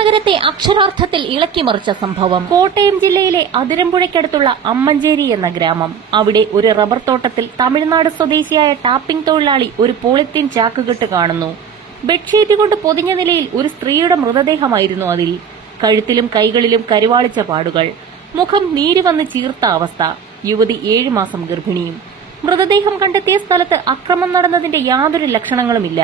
നഗരത്തെ അക്ഷരാർത്ഥത്തിൽ ഇളക്കിമറിച്ച സംഭവം. കോട്ടയം ജില്ലയിലെ അതിരമ്പുഴയ്ക്കടുത്തുള്ള അമ്മഞ്ചേരി എന്ന ഗ്രാമം. അവിടെ ഒരു റബ്ബർ തോട്ടത്തിൽ തമിഴ്നാട് സ്വദേശിയായ ടാപ്പിംഗ് തൊഴിലാളി ഒരു പോളിത്തീൻ ചാക്കുകെട്ട് കാണുന്നു. ബെഡ്ഷീറ്റ് കൊണ്ട് പൊതിഞ്ഞ നിലയിൽ ഒരു സ്ത്രീയുടെ മൃതദേഹമായിരുന്നു അതിൽ. കഴുത്തിലും കൈകളിലും കരുവാളിച്ച പാടുകൾ, മുഖം നീര് വന്ന് ചീർത്ത അവസ്ഥ. യുവതി 7 മാസം ഗർഭിണിയും. മൃതദേഹം കണ്ടെത്തിയ സ്ഥലത്ത് അക്രമം നടന്നതിന്റെ യാതൊരു ലക്ഷണങ്ങളുമില്ല.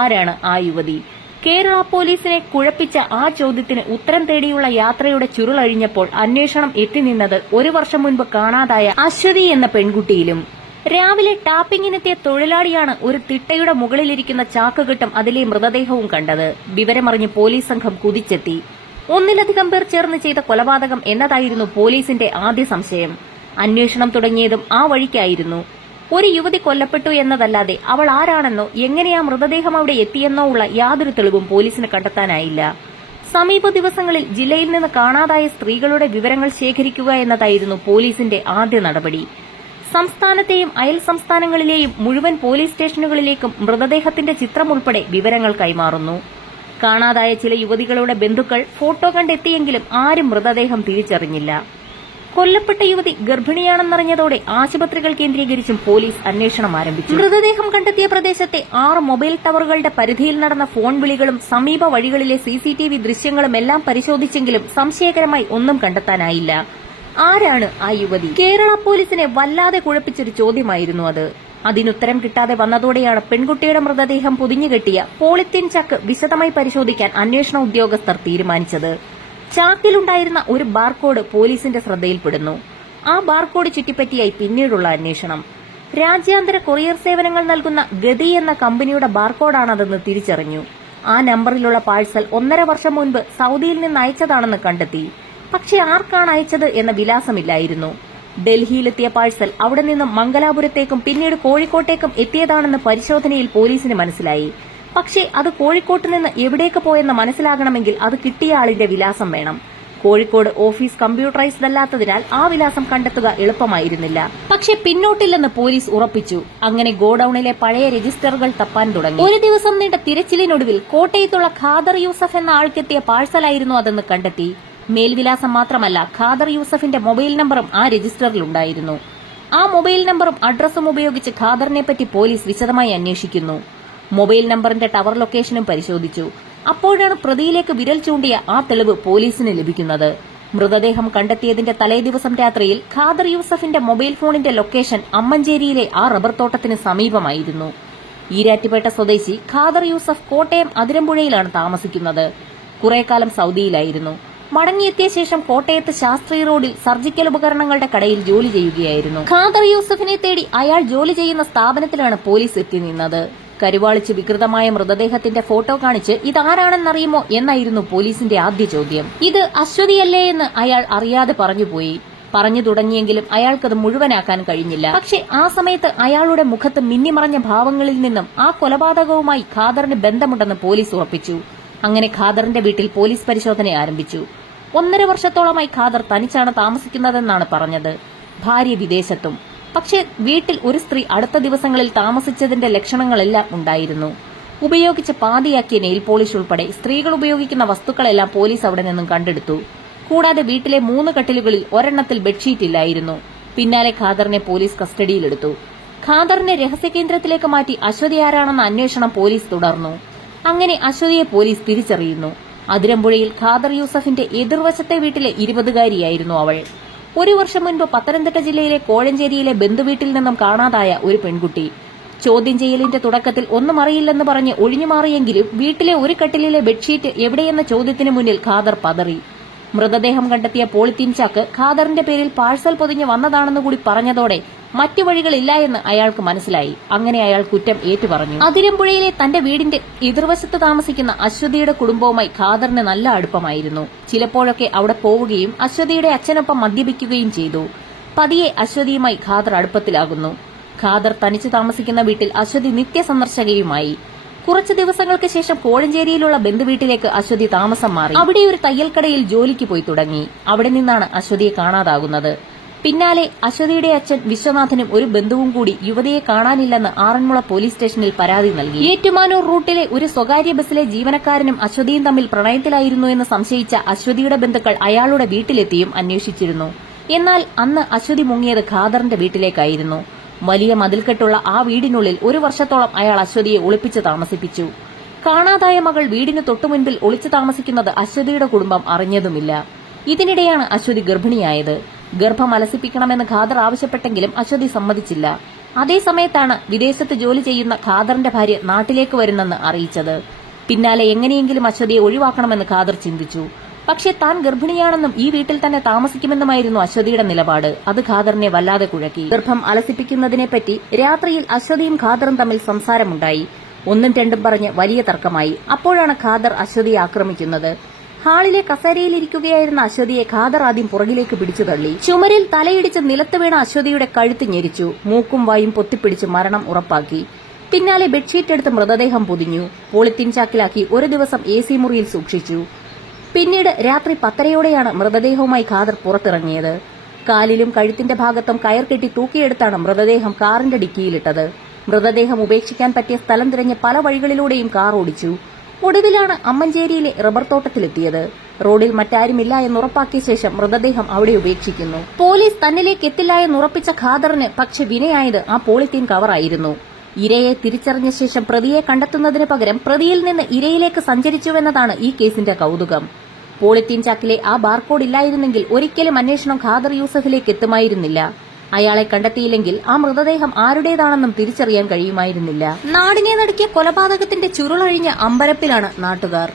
ആരാണ് ആ യുവതി? കേരള പോലീസിനെ കുഴപ്പിച്ച ആ ചോദ്യത്തിന് ഉത്തരം തേടിയുള്ള യാത്രയുടെ ചുരുളഴിഞ്ഞപ്പോൾ അന്വേഷണം എത്തിനിന്നത് 1 വർഷം മുൻപ് കാണാതായ അശ്വതി എന്ന പെൺകുട്ടിയിലും. രാവിലെ ടാപ്പിംഗിനെത്തിയ തൊഴിലാളിയാണ് ഒരു തിട്ടയുടെ മുകളിലിരിക്കുന്ന ചാക്കുകെട്ടും അതിലെ മൃതദേഹവും കണ്ടത്. വിവരമറിഞ്ഞ് പോലീസ് സംഘം കുതിച്ചെത്തി. ഒന്നിലധികം പേർ ചേർന്ന് ചെയ്ത കൊലപാതകം എന്നതായിരുന്നു പോലീസിന്റെ ആദ്യ സംശയം. അന്വേഷണം തുടങ്ങിയതും ആ വഴിക്കായിരുന്നു. ഒരു യുവതി കൊല്ലപ്പെട്ടു എന്നതല്ലാതെ അവൾ ആരാണെന്നോ എങ്ങനെയാ മൃതദേഹം അവിടെ എത്തിയെന്നോ ഉള്ള യാതൊരു തെളിവും പോലീസിന് കണ്ടെത്താനായില്ല. സമീപ ദിവസങ്ങളിൽ ജില്ലയിൽ നിന്ന് കാണാതായ സ്ത്രീകളുടെ വിവരങ്ങൾ ശേഖരിക്കുക എന്നതായിരുന്നു പോലീസിന്റെ ആദ്യ നടപടി. സംസ്ഥാനത്തെയും അയൽ സംസ്ഥാനങ്ങളിലെയും മുഴുവൻ പോലീസ് സ്റ്റേഷനുകളിലേക്കും മൃതദേഹത്തിന്റെ ചിത്രം ഉൾപ്പെടെ വിവരങ്ങൾ കൈമാറുന്നു. കാണാതായ ചില യുവതികളുടെ ബന്ധുക്കൾ ഫോട്ടോ കണ്ടെത്തിയെങ്കിലും ആരും മൃതദേഹം തിരിച്ചറിഞ്ഞില്ല. കൊല്ലപ്പെട്ട യുവതി ഗർഭിണിയാണെന്നറിഞ്ഞതോടെ ആശുപത്രികൾ കേന്ദ്രീകരിച്ചും പോലീസ് അന്വേഷണം ആരംഭിച്ചു. മൃതദേഹം കണ്ടെത്തിയ പ്രദേശത്തെ 6 മൊബൈൽ ടവറുകളുടെ പരിധിയിൽ നടന്ന ഫോൺ വിളികളും സമീപ വഴികളിലെ CCTV ദൃശ്യങ്ങളും എല്ലാം പരിശോധിച്ചെങ്കിലും സംശയകരമായി ഒന്നും കണ്ടെത്താനായില്ല. ആരാണ് ആ യുവതി? കേരള പോലീസിനെ വല്ലാതെ കുഴപ്പിച്ചൊരു ചോദ്യമായിരുന്നു അത്. അതിനുത്തരം കിട്ടാതെ വന്നതോടെയാണ് പെൺകുട്ടിയുടെ മൃതദേഹം പൊതിഞ്ഞുകെട്ടിയ പോളിത്തീൻ ചാക്ക് വിശദമായി പരിശോധിക്കാൻ അന്വേഷണ ഉദ്യോഗസ്ഥർ തീരുമാനിച്ചത്. ചാക്കിലുണ്ടായിരുന്ന ഒരു ബാർകോഡ് പോലീസിന്റെ ശ്രദ്ധയിൽപ്പെടുന്നു. ആ ബാർകോഡ് ചുറ്റിപ്പറ്റിയായി പിന്നീടുള്ള അന്വേഷണം. രാജ്യാന്തര കൊറിയർ സേവനങ്ങൾ നൽകുന്ന ഗതി എന്ന കമ്പനിയുടെ ബാർകോഡാണതെന്ന് തിരിച്ചറിഞ്ഞു. ആ നമ്പറിലുള്ള പാഴ്സൽ 1.5 വർഷം മുൻപ് സൌദിയിൽ നിന്ന് അയച്ചതാണെന്ന് കണ്ടെത്തി. പക്ഷെ ആർക്കാണ് അയച്ചത് എന്ന വിലാസമില്ലായിരുന്നു. ഡൽഹിയിലെത്തിയ പാഴ്സൽ അവിടെ നിന്നും മംഗലാപുരത്തേക്കും പിന്നീട് കോഴിക്കോട്ടേക്കും എത്തിയതാണെന്ന് പരിശോധനയിൽ പോലീസിന് മനസ്സിലായി. പക്ഷേ അത് കോഴിക്കോട്ട് നിന്ന് എവിടേക്ക് പോയെന്ന് മനസ്സിലാകണമെങ്കിൽ അത് കിട്ടിയ ആളിന്റെ വിലാസം വേണം. കോഴിക്കോട് ഓഫീസ് കമ്പ്യൂട്ടറൈസ്ഡ് അല്ലാത്തതിനാൽ ആ വിലാസം കണ്ടെത്തുക എളുപ്പമായിരുന്നില്ല. പക്ഷെ പിന്നോട്ടില്ലെന്ന് പോലീസ് ഉറപ്പിച്ചു. അങ്ങനെ ഗോഡൌണിലെ പഴയ രജിസ്റ്ററുകൾ തപ്പാൻ തുടങ്ങി. ഒരു ദിവസം നീണ്ട തിരച്ചിലിനൊടുവിൽ കോട്ടയത്തുള്ള ഖാദർ യൂസഫ് എന്ന ആൾക്കെത്തിയ പാഴ്സലായിരുന്നു അതെന്ന് കണ്ടെത്തി. മേൽവിലാസം മാത്രമല്ല, ഖാദർ യൂസഫിന്റെ മൊബൈൽ നമ്പറും ആ രജിസ്റ്ററിലുണ്ടായിരുന്നു. ആ മൊബൈൽ നമ്പറും അഡ്രസ്സും ഉപയോഗിച്ച് ഖാദറിനെ പറ്റി പോലീസ് വിശദമായി അന്വേഷിക്കുന്നു. മൊബൈൽ നമ്പറിന്റെ ടവർ ലൊക്കേഷനും പരിശോധിച്ചു. അപ്പോഴാണ് പ്രതിയിലേക്ക് വിരൽ ചൂണ്ടിയ ആ തെളിവ് പോലീസിന് ലഭിക്കുന്നത്. മൃതദേഹം കണ്ടെത്തിയതിന്റെ തലേദിവസം രാത്രിയിൽ ഖാദർ യൂസഫിന്റെ മൊബൈൽ ഫോണിന്റെ ലൊക്കേഷൻ അമ്മഞ്ചേരിയിലെ ആ റബ്ബർ തോട്ടത്തിന് സമീപമായിരുന്നു. ഈരാറ്റുപേട്ട സ്വദേശി ഖാദർ യൂസഫ് കോട്ടയം അതിരമ്പുഴയിലാണ് താമസിക്കുന്നത്. കുറേക്കാലം സൌദിയിലായിരുന്നു. മടങ്ങിയെത്തിയ ശേഷം കോട്ടയത്ത് ശാസ്ത്രി റോഡിൽ സർജിക്കൽ ഉപകരണങ്ങളുടെ കടയിൽ ജോലി ചെയ്യുകയായിരുന്നു. ഖാദർ യൂസഫിനെ തേടി അയാൾ ജോലി ചെയ്യുന്ന സ്ഥാപനത്തിലാണ് പോലീസ് എത്തി നിന്നത്. കരുവാളിച്ച് വികൃതമായ മൃതദേഹത്തിന്റെ ഫോട്ടോ കാണിച്ച് ഇതാരാണെന്നറിയുമോ എന്നായിരുന്നു പോലീസിന്റെ ആദ്യ ചോദ്യം. ഇത് അശ്വതിയല്ലേ എന്ന് അയാൾ അറിയാതെ പറഞ്ഞുപോയി. പറഞ്ഞു തുടങ്ങിയെങ്കിലും അയാൾക്കത് മുഴുവനാക്കാൻ കഴിഞ്ഞില്ല. പക്ഷെ ആ സമയത്ത് അയാളുടെ മുഖത്ത് മിന്നിമറഞ്ഞ ഭാവങ്ങളിൽ നിന്നും ആ കൊലപാതകവുമായി ഖാദറിന് ബന്ധമുണ്ടെന്ന് പോലീസ് ഉറപ്പിച്ചു. അങ്ങനെ ഖാദറിന്റെ വീട്ടിൽ പോലീസ് പരിശോധന ആരംഭിച്ചു. 1.5 വർഷത്തോളമായി ഖാദർ തനിച്ചാണ് താമസിക്കുന്നതെന്നാണ് പറഞ്ഞത്. ഭാര്യ വിദേശത്തും. പക്ഷേ വീട്ടിൽ ഒരു സ്ത്രീ അടുത്ത ദിവസങ്ങളിൽ താമസിച്ചതിന്റെ ലക്ഷണങ്ങളെല്ലാം ഉണ്ടായിരുന്നു. ഉപയോഗിച്ച് പാതിയാക്കിയ നെയിൽ പോളിഷ് ഉൾപ്പെടെ സ്ത്രീകൾ ഉപയോഗിക്കുന്ന വസ്തുക്കളെല്ലാം പോലീസ് അവിടെ നിന്നും കണ്ടെടുത്തു. കൂടാതെ വീട്ടിലെ 3 കട്ടിലുകളിൽ ഒരെണ്ണത്തിൽ ബെഡ്ഷീറ്റ് ഇല്ലായിരുന്നു. പിന്നാലെ ഖാദറിനെ പോലീസ് കസ്റ്റഡിയിലെടുത്തു. ഖാദറിനെ രഹസ്യകേന്ദ്രത്തിലേക്ക് മാറ്റി അശ്വതി ആരാണെന്ന അന്വേഷണം പോലീസ് തുടർന്നു. അങ്ങനെ അശ്വതിയെ പോലീസ് തിരിച്ചറിയുന്നു. അതിരമ്പുഴയിൽ ഖാദർ യൂസഫിന്റെ എതിർവശത്തെ വീട്ടിലെ 20-കാരിയായിരുന്നു അവൾ. 1 വർഷം മുൻപ് പത്തനംതിട്ട ജില്ലയിലെ കോഴഞ്ചേരിയിലെ ബന്ധുവീട്ടിൽ നിന്നും കാണാതായ ഒരു പെൺകുട്ടി. ചോദ്യം ചെയ്യലിന്റെ തുടക്കത്തിൽ ഒന്നും അറിയില്ലെന്ന് പറഞ്ഞ് ഒഴിഞ്ഞുമാറിയെങ്കിലും വീട്ടിലെ ഒരു കട്ടിലിലെ ബെഡ്ഷീറ്റ് എവിടെയെന്ന ചോദ്യത്തിന് മുന്നിൽ ഖാദർ പതറി. മൃതദേഹം കണ്ടെത്തിയ പോളിത്തീൻ ചാക്ക് ഖാദറിന്റെ പേരിൽ പാഴ്സൽ പൊതിഞ്ഞ് വന്നതാണെന്ന് കൂടി പറഞ്ഞതോടെ മറ്റു വഴികളില്ല എന്ന് അയാൾക്ക് മനസ്സിലായി. അങ്ങനെ അയാൾ കുറ്റം ഏറ്റുപറഞ്ഞു. അതിരമ്പുഴയിലെ തന്റെ വീടിന്റെ എതിർവശത്ത് താമസിക്കുന്ന അശ്വതിയുടെ കുടുംബവുമായി ഖാദറിന് നല്ല അടുപ്പമായിരുന്നു. ചിലപ്പോഴൊക്കെ അവിടെ പോവുകയും അശ്വതിയുടെ അച്ഛനൊപ്പം മദ്യപിക്കുകയും ചെയ്തു. പതിയെ അശ്വതിയുമായി ഖാദർ അടുപ്പത്തിലാകുന്നു. ഖാദർ തനിച്ചു താമസിക്കുന്ന വീട്ടിൽ അശ്വതി നിത്യസന്ദർശകയുമായി. കുറച്ചു ദിവസങ്ങൾക്ക് ശേഷം കോഴഞ്ചേരിയിലുള്ള ബന്ധുവീട്ടിലേക്ക് അശ്വതി താമസം മാറി. അവിടെ ഒരു തയ്യൽക്കടയിൽ ജോലിക്ക് പോയി തുടങ്ങി. അവിടെ നിന്നാണ് അശ്വതിയെ കാണാതാകുന്നത്. പിന്നാലെ അശ്വതിയുടെ അച്ഛൻ വിശ്വനാഥനും ഒരു ബന്ധുവും കൂടി യുവതിയെ കാണാനില്ലെന്ന് ആറന്മുള പോലീസ് സ്റ്റേഷനിൽ പരാതി നൽകി. ഏറ്റുമാനൂർ റൂട്ടിലെ ഒരു സ്വകാര്യ ബസ്സിലെ ജീവനക്കാരനും അശ്വതിയും തമ്മിൽ പ്രണയത്തിലായിരുന്നു എന്ന് സംശയിച്ച അശ്വതിയുടെ ബന്ധുക്കൾ അയാളുടെ വീട്ടിലെത്തിയും അന്വേഷിച്ചിരുന്നു. എന്നാൽ അന്ന് അശ്വതി മുങ്ങിയത് ഖാദറിന്റെ വീട്ടിലേക്കായിരുന്നു. വലിയ മതിൽക്കെട്ടുള്ള ആ വീടിനുള്ളിൽ 1 വർഷത്തോളം അയാൾ അശ്വതിയെ ഒളിപ്പിച്ച് താമസിപ്പിച്ചു. കാണാതായ മകൾ വീടിന് തൊട്ടുമുൻപിൽ ഒളിച്ചു താമസിക്കുന്നത് അശ്വതിയുടെ കുടുംബം അറിഞ്ഞതുമില്ല. ഇതിനിടെയാണ് അശ്വതി ഗർഭിണിയായത്. ഗർഭം അലസിപ്പിക്കണമെന്ന് ഖാദർ ആവശ്യപ്പെട്ടെങ്കിലും അശ്വതി സമ്മതിച്ചില്ല. അതേസമയത്താണ് വിദേശത്ത് ജോലി ചെയ്യുന്ന ഖാദറിന്റെ ഭാര്യ നാട്ടിലേക്ക് വരുന്നെന്ന് അറിയിച്ചത്. പിന്നാലെ എങ്ങനെയെങ്കിലും അശ്വതിയെ ഒഴിവാക്കണമെന്ന് ഖാദർ ചിന്തിച്ചു. പക്ഷേ താൻ ഗർഭിണിയാണെന്നും ഈ വീട്ടിൽ തന്നെ താമസിക്കുമെന്നുമായിരുന്നു അശ്വതിയുടെ നിലപാട്. അത് ഖാദറിനെ വല്ലാതെ കുഴക്കി. ഗർഭം അലസിപ്പിക്കുന്നതിനെപ്പറ്റി രാത്രിയിൽ അശ്വതിയും ഖാദറും തമ്മിൽ സംസാരമുണ്ടായി. ഒന്നും രണ്ടും പറഞ്ഞ് വലിയ തർക്കമായി. അപ്പോഴാണ് ഖാദർ അശ്വതിയെ ആക്രമിക്കുന്നത്. ഹാളിലെ കസേരയിലിരിക്കുകയായിരുന്ന അശ്വതിയെ ഖാദർ ആദ്യം പുറകിലേക്ക് പിടിച്ചു തള്ളി. ചുമരിൽ തലയിടിച്ച് നിലത്ത് വീണ അശ്വതിയുടെ കഴുത്ത് ഞെരിച്ചു. മൂക്കും വായും പൊത്തിപ്പിടിച്ച് മരണം ഉറപ്പാക്കി. പിന്നാലെ ബെഡ്ഷീറ്റ് എടുത്ത് മൃതദേഹം പൊതിഞ്ഞു. പോളിത്തീൻ ചാക്കിലാക്കി 1 ദിവസം AC മുറിയിൽ സൂക്ഷിച്ചു. പിന്നീട് രാത്രി 10:30യോടെയാണ് മൃതദേഹവുമായി ഖാദർ പുറത്തിറങ്ങിയത്. കാലിലും കഴുത്തിന്റെ ഭാഗത്തും കയർ കെട്ടി തൂക്കിയെടുത്താണ് മൃതദേഹം കാറിന്റെ ഡിക്കിയിലിട്ടത്. മൃതദേഹം ഉപേക്ഷിക്കാൻ പറ്റിയ സ്ഥലം തിരഞ്ഞ് പല വഴികളിലൂടെയും കാർ ഓടിച്ചു. ഒടുവിലാണ് അമ്മഞ്ചേരിയിലെ റബ്ബർ തോട്ടത്തിലെത്തിയത്. റോഡിൽ മറ്റാരുമില്ല എന്നുറപ്പാക്കിയ ശേഷം മൃതദേഹം അവിടെ ഉപേക്ഷിക്കുന്നു. പോലീസ് തന്നിലേക്ക് എത്തില്ല എന്നുറപ്പിച്ച ഖാദറിന് പക്ഷെ വിനയായത് ആ പോളിത്തീൻ കവറായിരുന്നു. ഇരയെ തിരിച്ചറിഞ്ഞ ശേഷം പ്രതിയെ കണ്ടെത്തുന്നതിന് പകരം പ്രതിയിൽ നിന്ന് ഇരയിലേക്ക് സഞ്ചരിച്ചുവെന്നതാണ് ഈ കേസിന്റെ കൌതുകം. പോളിത്തീൻ ചാക്കിലെ ആ ബാർകോഡ് ഇല്ലായിരുന്നെങ്കിൽ ഒരിക്കലും അന്വേഷണം ഖാദർ യൂസഫിലേക്ക് എത്തുമായിരുന്നില്ല. അയാളെ കണ്ടെത്തിയില്ലെങ്കിൽ ആ മൃതദേഹം ആരുടേതാണെന്നും തിരിച്ചറിയാൻ കഴിയുമായിരുന്നില്ല. നാടിനെ നടുക്കിയ കൊലപാതകത്തിന്റെ ചുരുളഴിഞ്ഞ അമ്പരപ്പിലാണ് നാട്ടുകാർ.